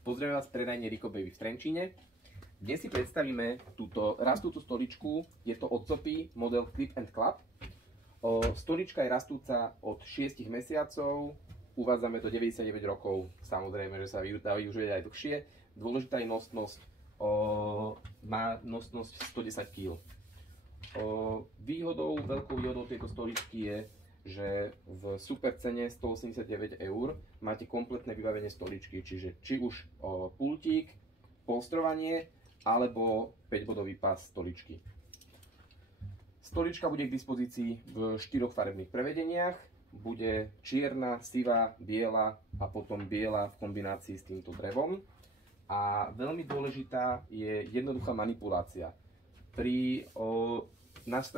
Pozdravujem vás v predajne Rico Baby v Trenčíne. Dnes si predstavíme túto rastúcu stoličku. Je to od Sofy model Clip and Clap. Stolička je rastúca od 6 mesiacov. Uvádzame do 99 rokov. Samozrejme, že sa dá využiť aj dlhšie. Dôležitá je nosnosť. Má nosnosť 110 kg. Veľkou výhodou tejto stoličky je, že v super cene 189 eur máte kompletné vybavenie stoličky, čiže či už pultík, polstrovanie alebo 5-bodový pás stoličky. Stolička bude k dispozícii v 4 farebných prevedeniach. Bude čierna, sivá, biela a potom biela v kombinácii s týmto drevom. A veľmi dôležitá je jednoduchá manipulácia. Pri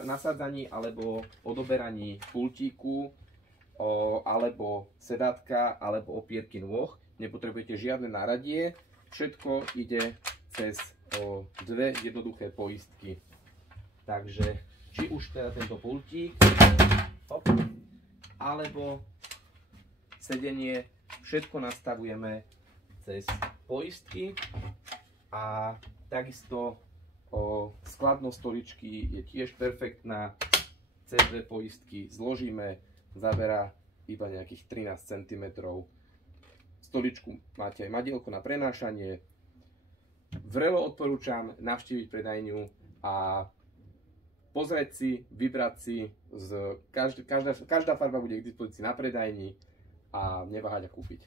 nasádzaní alebo odoberaní pultíku alebo sedátka alebo opierky nôh nepotrebujete žiadne náradie, všetko ide cez dve jednoduché poistky. Takže či už teda tento pultík alebo sedenie, všetko nastavujeme cez poistky a takisto skladnosť stoličky je tiež perfektná. Cez dve poistky zložíme, zaberá iba nejakých 13 cm. Stoličku máte aj madielko na prenášanie. Vrelo odporúčam navštíviť predajňu a pozrieť si, vybrať si. Každá farba bude k dispozícii na predajni a neváhať a kúpiť.